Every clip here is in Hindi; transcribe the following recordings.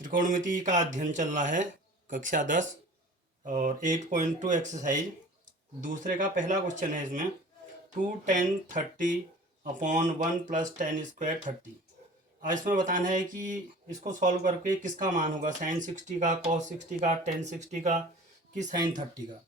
त्रिकोणमिति का अध्ययन चल रहा है कक्षा 10 और 8.2 एक्सरसाइज दूसरे का पहला क्वेश्चन है इसमें 2 10 30 अपॉन 1 प्लस 10 स्क्वायर 30। आज इसमें बताना है कि इसको सॉल्व करके किसका मान होगा, साइन 60 का, कॉस 60 का, टेन 60 का कि साइन 30 का।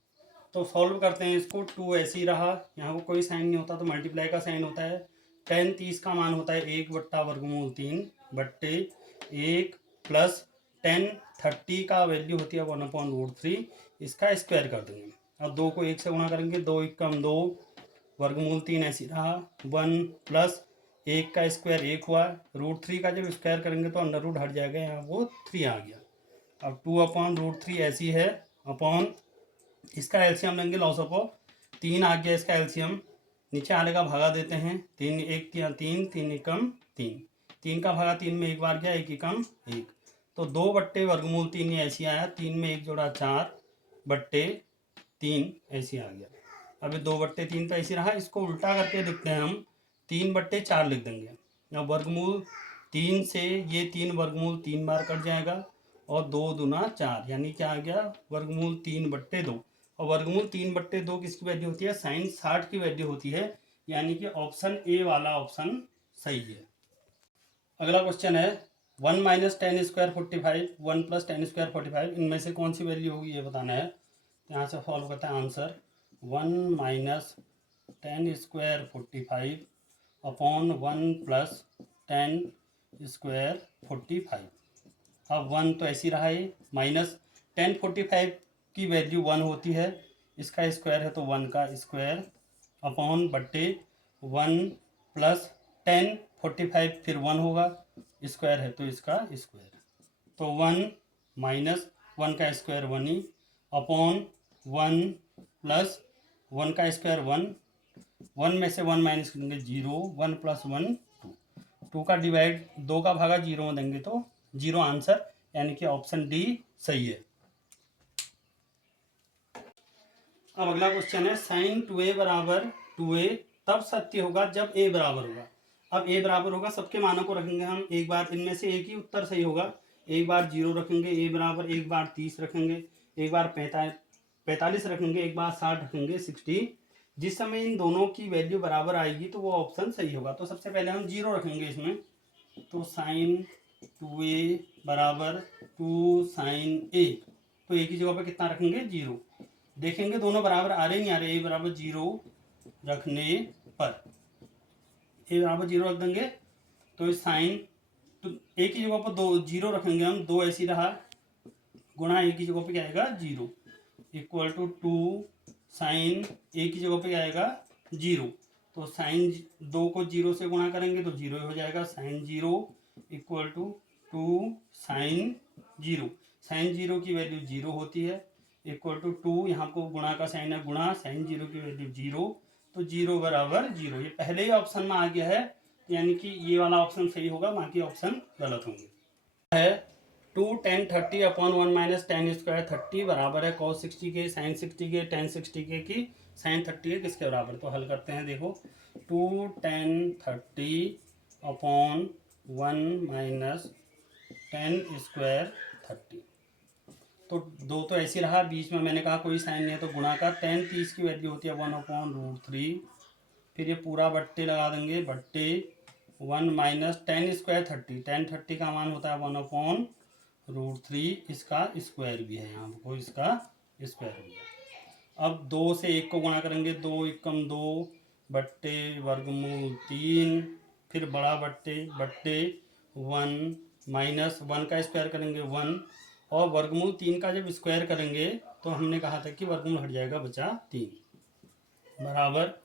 तो सॉल्व करते हैं इसको। 2 ऐसे ही रहा, यहाँ को कोई साइन नहीं होता तो मल्टीप्लाई का साइन होता है। टेन 30 का मान होता है 1/वर्गमूल 3 बट्टे 1 प्लस 10 30 का वैल्यू होती है 1/√3। इसका स्क्वायर कर देंगे। अब 2 को 1 से गुणा करेंगे, 2 एकम 2, वर्गमूल 3 ऐसी रहा, 1 प्लस 1 का स्क्वायर 1 हुआ, √3 का जब स्क्वायर करेंगे तो अंडर रूट हट जाएगा, यहाँ वो 3 आ गया। अब 2/√3 ऐसी है अपॉन इसका एलसीएम लेंगे, लॉस ऑफ 3 आ गया इसका एलसीएम, नीचे आने का भागा देते हैं, 3 1 3 3 एकम 3, 3 का भागा 3 में एक बार गया, 1 एकम 1, तो 2/वर्गमूल 3 ऐसी आया, 3 में 1 जोड़ा 4/3 ऐसी आ गया। अभी 2/3 तो ऐसी रहा, इसको उल्टा करके लिखते हैं हम, 3/4 लिख देंगे। अब वर्गमूल 3 से ये 3 वर्गमूल 3 बार कट जाएगा और 2 दूना 4, यानी क्या आ गया, वर्गमूल 3/2। और वर्गमूल 3/2 किसकी वैल्यू होती है, साइन 60 की वैल्यू होती है, यानी कि ऑप्शन ए वाला ऑप्शन सही है। अगला क्वेश्चन है 1 माइनस 10 स्क्वायर 45, 1 प्लस 10 स्क्वायर 45, इनमें से कौन सी वैल्यू होगी ये बताना है। यहाँ से फॉलो करता है answer, 1 minus 10 square 45 upon 1 plus 10 square 45। अब 1 तो ऐसी रहा है, माइनस 10 45 की वैल्यू 1 होती है, इसका स्क्वायर है तो 1 का स्क्वायर अपॉन बट्टे 1 प्लस 10 45 फिर 1 होगा, स्क्वायर है तो इसका स्क्वायर, तो 1 माइनस 1 का स्क्वायर 1 ही अपॉन 1 प्लस 1 का स्क्वायर 1, 1 में से 1 माइनस करेंगे 0, 1 प्लस 1 2, 2 का डिवाइड 2 का भागा 0 में देंगे तो 0 आंसर, यानी कि ऑप्शन डी सही है। अब अगला क्वेश्चन है साइन 2a बराबर 2a तब सत्य होगा जब a बराबर होगा। अब a बराबर होगा, सबके मानों को रखेंगे हम, एक बार इनमें से एक ही उत्तर सही होगा, एक बार 0 रखेंगे a बराबर, एक बार 30 रखेंगे, एक बार 45 रखेंगे, एक बार 60 रखेंगे 60। जिस समय इन दोनों की वैल्यू बराबर आएगी तो वो ऑप्शन सही होगा। तो सबसे पहले हम 0 रखेंगे इसमें, तो साइन 2a बराबर 2 साइन a, तो a की जगह पर कितना रखेंगे 0। देखेंगे दोनों बराबर आ रहे नहीं आ रहे, a बराबर 0 रखने पर a बराबर 0 रख देंगे तो इस साइन, तो a की जगह पर 2 0 रखेंगे हम, 2 ऐसी रहा, गुणा a की जगह पर क्या आएगा 0 इक्वल टू 2 साइन a की जगह पे क्या आएगा 0, तो साइन 2 को 0 से गुणा करेंगे तो 0 हो जाएगा, sine 0 equal to 2 sine 0, sine 0 की वैल्यू 0 होती है, इक्वल टू 2, यहाँ को गुणा का साइन है, गुणा साइन 0 की वैल्यू 0, तो 0 बराबर 0, ये पहले ही ऑप्शन में आ गया है, यानी कि ये वाला ऑप्शन सही होगा, बाकी ऑप्शन गलत होंगे। है 2 10 30 अपॉन 1 माइनस 10 स्क्वायर 30 बराबर है कॉस 60 के, साइन 60 के, टेन 60 के की साइन 30 के किसके बराबर। तो हल करते हैं, देखो 2 10 30 अपॉन 1 माइनस 10 स्क्वायर 30, तो 2 तो ऐसी रहा, बीच में मैंने कहा कोई साइन नहीं है तो गुणा का, 10 30 की वैल्यू होती है 1/√3, फिर ये पूरा बट्टे लगा देंगे, बट्टे 1 माइनस 10 स्क्वायर 30, 10 30 का मान होता है 1/√3, इसका स्क्वायर भी है, यहाँ को इसका स्क्वायर हो गया। अब 2 से 1 को गुणा करेंगे, 2 एकम 2 बट्टे वर्गमूल 3, फिर बड़ा बट्टे बट्टे 1 माइनस 1 का स्क्वायर करेंगे 1, और वर्गमूल 3 का जब स्क्वायर करेंगे तो हमने कहा था कि वर्गमूल हट जाएगा, बचा 3 बराबर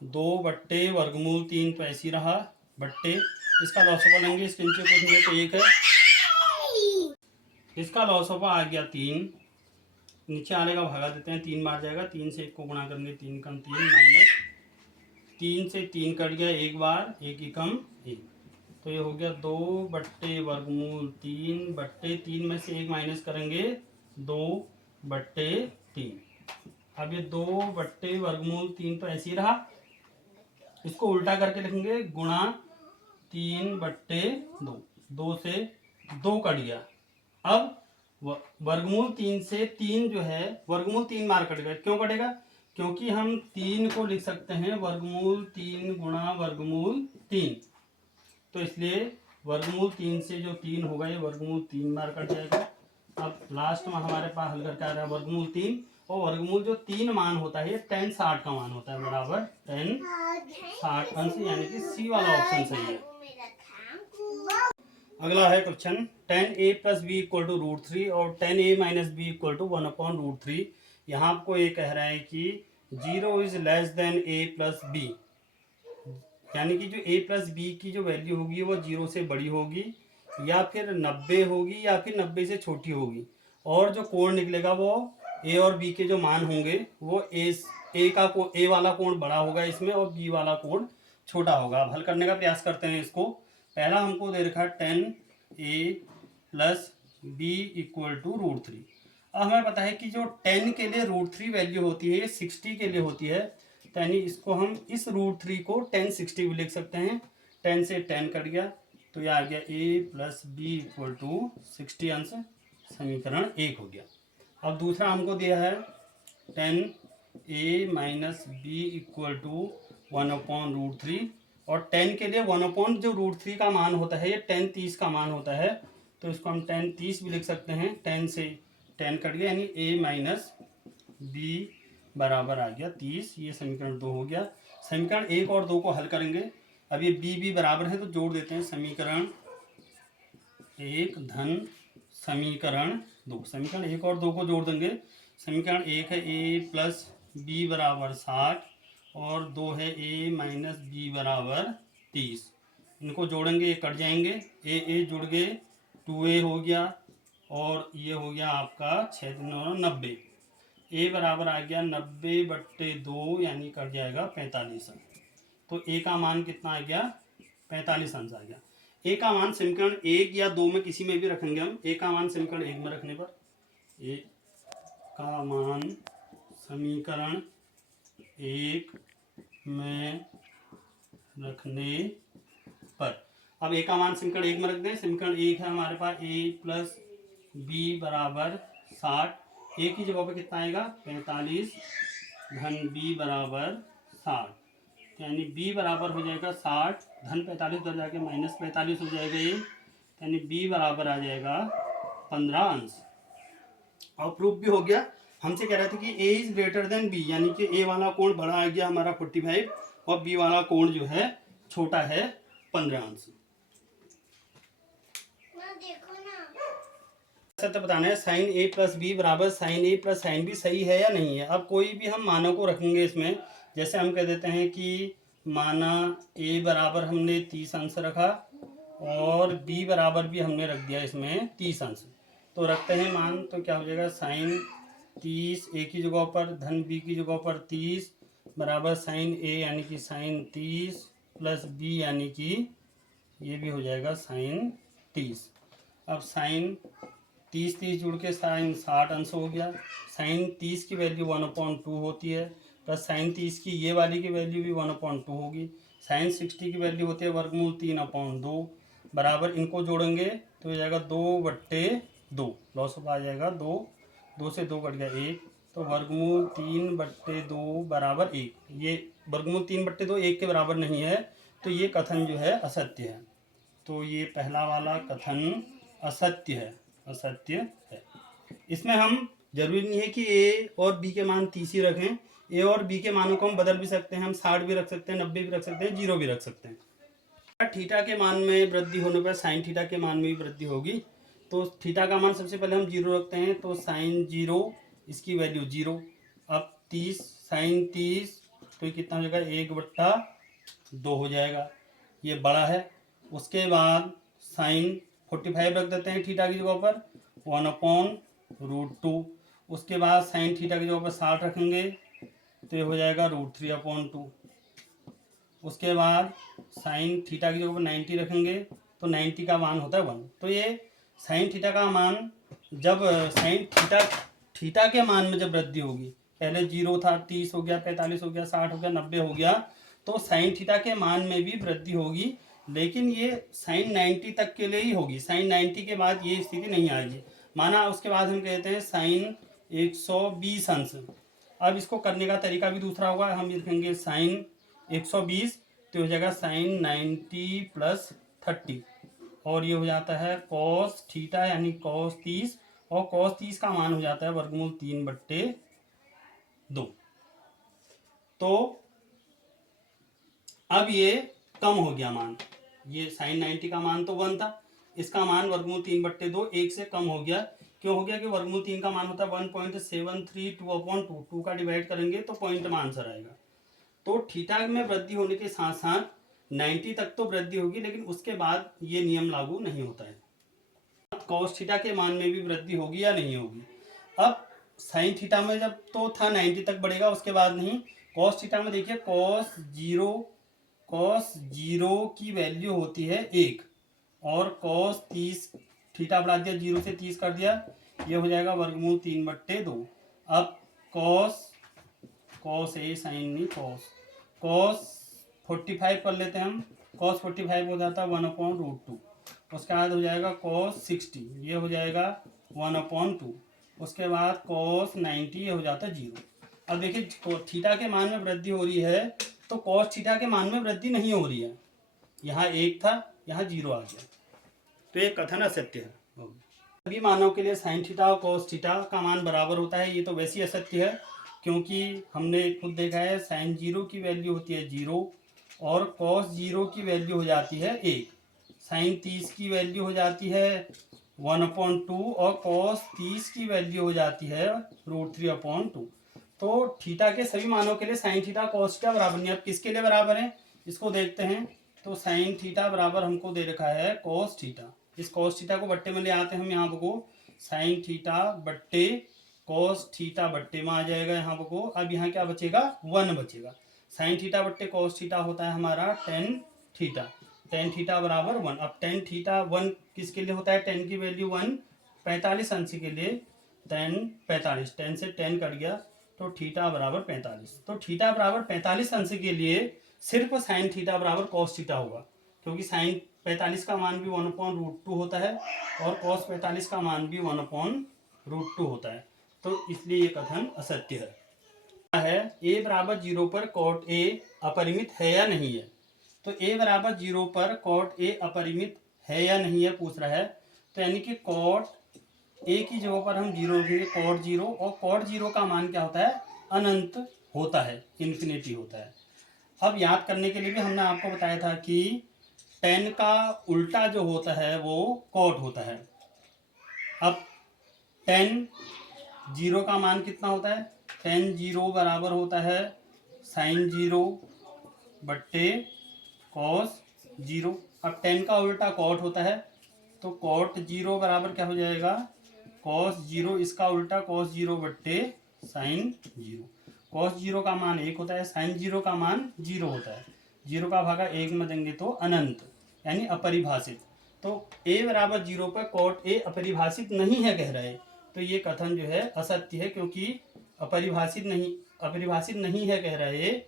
2/वर्गमूल 3, तो ऐसी रहा, बट्टे इसका लॉसोपा लेंगे, इसके नीचे कुछ नहीं है तो 1 है, इसका लॉसोपा आ गया 3, नीचे आने का भागा देते हैं, 3 बार जाएगा, 3 से 1 को गुणा करेंगे, 3 कम 3 माइनस 3 से 3 कट गया, एक बार 1 ही कम 1, तो ये हो गया 2/वर्गमूल 3 बट्टे 3 में से 1 माइनस करेंगे 2/3। अब ये 2/वर्गमूल 3 तो ऐसे ही रहा, इसको उल्टा करके लिखेंगे, गुणा 3/2, 2 से 2 कट गया, अब वर्गमूल 3 से 3 जो है वर्गमूल 3 बार कटेगा। क्यों कटेगा? क्योंकि हम 3 को लिख सकते हैं वर्गमूल 3 गुणा वर्गमूल 3, तो इसलिए वर्गमूल 3 से जो 3 होगा ये वर्गमूल 3 बार कट जाएगा। अब लास्ट में हमारे पास हल करके आ रहा है वर्गमूल 3, और वर्गमूल जो 3 मान होता है ये 10 60 का मान होता है, बराबर 10 60 अंश, यानी कि सी वाला ऑप्शन सही है। अगला है question 10a plus b equal to root 3 और 10a minus b equal to 1 upon root 3। यहाँ आपको ये कह रहा है कि 0 is less than a plus b, यानी कि जो a प्लस बी की जो वैल्यू होगी वो 0 से बड़ी होगी, या फिर 90 होगी, या फिर 90 से छोटी होगी, और जो कोण निकलेगा वो a और b के जो मान होंगे वो a वाला कोण बड़ा होगा इसमें और b वाला कोण छोटा होगा। अब हल करने का प्रयास करते हैं इसको। पहला हमको दे रखा 10a plus b equal to root 3। अब हमें पता है कि जो 10 के लिए रूट 3 वैल्यू होती है ये 60 के लिए होती है, यानी इसको हम इस रूट 3 को 10 60 भी लिख सकते हैं। 10 से 10 कट गया तो ये आ गया a plus b equal to 60 अंश, समीकरण 1 हो गया। अब दूसरा हमको दिया है 10a minus b equal to 1 upon root 3, और 10 के लिए 1 अपॉन जो रूट 3 का मान होता है ये 10 30 का मान होता है, तो इसको हम 10 30 भी लिख सकते हैं। 10 से 10 कट गया, यानी a माइनस बी बराबर आ गया 30। ये समीकरण 2 हो गया। समीकरण 1 और 2 को हल करेंगे। अब ये b बराबर है तो जोड़ देते हैं, समीकरण 1 धन समीकरण 2। समीकरण 1 और 2 को जोड़ देंगे। समीकरण 1 है a प्लस बी बराबर 60 और 2 है a माइनस बी बराबर 30। इनको जोड़ेंगे, ये कट जाएंगे, a जुड़ गए, 2a हो गया, और ये हो गया आपका 6 90। a बराबर आ गया 90/2, यानी कट जाएगा 45 अंश। तो a का मान कितना आ गया? 45 अंश आ गया। a का मान समीकरण 1 या 2 में किसी में भी रखेंगे हम। a का मान समीकरण 1 में रखने पर, a का मान समीकरण 1 में रखने पर, अब a का मान समीकरण 1 में रख दें। समीकरण 1 है हमारे पास a प्लस बी बराबर 60, a की जगह पे कितना आएगा? 45 धन b बराबर 60, यानी b बराबर हो जाएगा 60 धन 45 उधर जाके माइनस 45 हो जाएगा ये, यानी b बराबर आ जाएगा 15 अंश। और प्रूफ भी हो गया। हमसे कह रहे थे कि a is greater than b, यानी कि a वाला कोण बड़ा आ गया हमारा 45 और b वाला कोण जो है छोटा है 15 अंश। तो बताना है साइन a प्लस बी बराबर sine a plus sine b सही है या नहीं है। अब कोई भी हम मानों को रखेंगे इसमें, जैसे हम कह देते हैं कि माना a बराबर हमने 30 अंश रखा और b बराबर भी हमने रख दिया इसमें 30 अंश, तो रखते हैं मान, तो क्या हो जाएगा? साइन 30 a की जगह पर धन b की जगह पर 30 बराबर साइन a यानी कि साइन 30 प्लस b यानी कि ये भी हो जाएगा साइन 30। अब साइन 30 30 जुड़ के साइन 60 अंश हो गया। साइन 30 की वैल्यू 1/2 होती है, प्लस साइन 30 की ये वाली की वैल्यू भी 1/2 होगी। साइन 60 की वैल्यू होती है वर्गमूल 3/2, बराबर इनको जोड़ेंगे तो हो जाएगा 2/2, लॉस आ जाएगा 2, 2 से 2 कट गया 1, तो वर्गमूल 3/2 बराबर 1। ये वर्गमूल 3/2 1 के बराबर नहीं है, तो ये कथन जो है असत्य है। तो ये पहला वाला कथन असत्य है, असत्य है। इसमें हम जरूरी नहीं है कि a और b के मान 30 ही रखें, a और b के मानों को हम बदल भी सकते हैं, हम 60 भी रख सकते हैं, 90 भी रख सकते हैं, 0 भी रख सकते हैं। थीटा के मान में वृद्धि होने पर साइन थीटा के मान में भी वृद्धि होगी, तो थीटा का मान सबसे पहले हम 0 रखते हैं, तो साइन 0 इसकी वैल्यू 0। अब 30 साइन 30 तो कितना हो जाएगा? 1/2 हो जाएगा, ये बड़ा है। उसके बाद साइन 45 रख देते हैं थीटा की जगह पर, 1/√2। उसके बाद साइन थीटा की जगह पर 60 रखेंगे तो ये हो जाएगा √3/2। उसके बाद साइन थीटा की जगह पर 90 रखेंगे तो 90 का मान होता है 1। तो ये साइन थीटा का मान जब साइन थीटा के मान में जब वृद्धि होगी, पहले 0 था, 30 हो गया, 45 हो गया, 60 हो गया, 90 हो गया, तो साइन थीटा के मान में भी वृद्धि होगी, लेकिन ये साइन 90 तक के लिए ही होगी। साइन 90 के बाद ये स्थिति नहीं आएगी। माना उसके बाद हम कहते हैं साइन 120 अंश। अब इसको करने का तरीका भी दूसरा होगा, हम लिखेंगे साइन 120 तो हो जाएगा साइन 90 प्लस 30 और ये हो जाता है कॉस थीटा यानी कॉस 30 और कॉस 30 का मान हो जाता है वर्गमूल 3/2। तो अब ये कम हो गया मान, ये साइन 90 का मान तो 1 था, इसका मान वर्गमूल 3/2 1 से कम हो गया। क्यों हो गया कि वर्गमूल 3 का मान होता है 1.732/2, 2 का डिवाइड करेंगे तो पॉइंट में आंसर आएगा। तो थीटा में वृद्धि होने के साथ साथ 90 तक तो वृद्धि होगी, लेकिन उसके बाद ये नियम लागू नहीं होता है। कॉस थीटा के मान में भी वृद्धि होगी या नहीं होगी। अब साइन थीटा में जब तो था 90 तक बढ़ेगा, उसके बाद नहीं। कॉस थीटा में देखिए कॉस जीरो की वैल्यू होती है 1 और कॉस 30 थीटा बढ़ा दिया 0 से 30 कर दिया, ये हो जाएगा वर्गमूल 3/2। अब कॉस ए साइन नहीं कॉस 45 कर लेते हैं हम, कॉस 45 हो जाता है 1/√2। उसके बाद हो जाएगा कॉस 60, ये हो जाएगा 1/2। उसके बाद कॉस 90 ये हो जाता है 0। अब देखिए थीटा के मान में वृद्धि हो रही है तो कॉस थीटा के मान में वृद्धि नहीं हो रही है, यहाँ 1 था यहाँ 0 आ गया, तो ये कथन असत्य है। सभी मानों के लिए साइन थीटा और कॉस थीटा का मान बराबर होता है, ये तो वैसे ही असत्य है, क्योंकि हमने खुद देखा है साइन 0 की वैल्यू होती है 0 और कॉस 0 की वैल्यू हो जाती है 1। साइन 30 की वैल्यू हो जाती है 1/2 और कॉस 30 की वैल्यू हो जाती है √3/2। तो थीटा के सभी मानों के लिए साइन थीटा कॉस थीटा बराबर नहीं। अब किसके लिए बराबर है इसको देखते हैं। तो साइन थीटा बराबर हमको दे रखा है कॉस थीटा, इस कॉस थीटा को बट्टे में ले आते हैं हम यहाँ को, साइन थीटा बट्टे कॉस थीटा बट्टे में आ जाएगा यहाँ को। अब यहाँ क्या बचेगा 1 बचेगा। साइन थीटा बट्टे कॉस थीटा होता है हमारा टेन थीटा बराबर 1। अब टेन थीटा 1 किसके लिए होता है, टेन की वैल्यू 1 45 अंश के लिए टेन 45, 10 से 10 कट गया तो थीटा बराबर 45। तो थीटा बराबर 45 अंश के लिए सिर्फ साइन थीटा बराबर कॉस थीटा होगा, क्योंकि साइन 45 का मान भी 1/√2 होता है और कॉस 45 का मान भी 1/√2 होता है, तो इसलिए ये कथन असत्य है। ए बराबर 0 पर कॉट ए अपरिमित है या नहीं है। तो ए बराबर 0 पर कॉट ए अपरिमित है या नहीं है पूछ रहा है, तो यानी कि कॉट ए की जगह पर हम 0 रखेंगे कॉट 0, और कॉट 0 का मान क्या होता है अनंत होता है, इन्फिनिटी होता है। अब याद करने के लिए भी हमने आपको बताया था कि टेन का उल्टा जो होता है वो कॉट होता है। अब टेन 0 का मान कितना होता है, टेन 0 बराबर होता है साइन 0 बट्टे कॉस 0। अब टेन का उल्टा कॉट होता है, तो कॉट 0 बराबर क्या हो जाएगा कॉस 0, इसका उल्टा कॉस 0 बट्टे साइन 0। कॉस 0 का मान 1 होता है, साइन 0 का मान 0 होता है, 0 का भागा 1 में देंगे तो अनंत यानी अपरिभाषित। तो ए बराबर 0 पर कॉट ए अपरिभाषित नहीं है कह रहे, तो ये कथन जो है असत्य है, क्योंकि अपरिभाषित नहीं है कह रहे,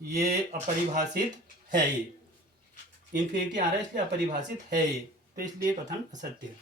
ये अपरिभाषित है, ये इन्फिनिटी आ रहा है इसलिए अपरिभाषित है ये, तो इसलिए कथन असत्य है।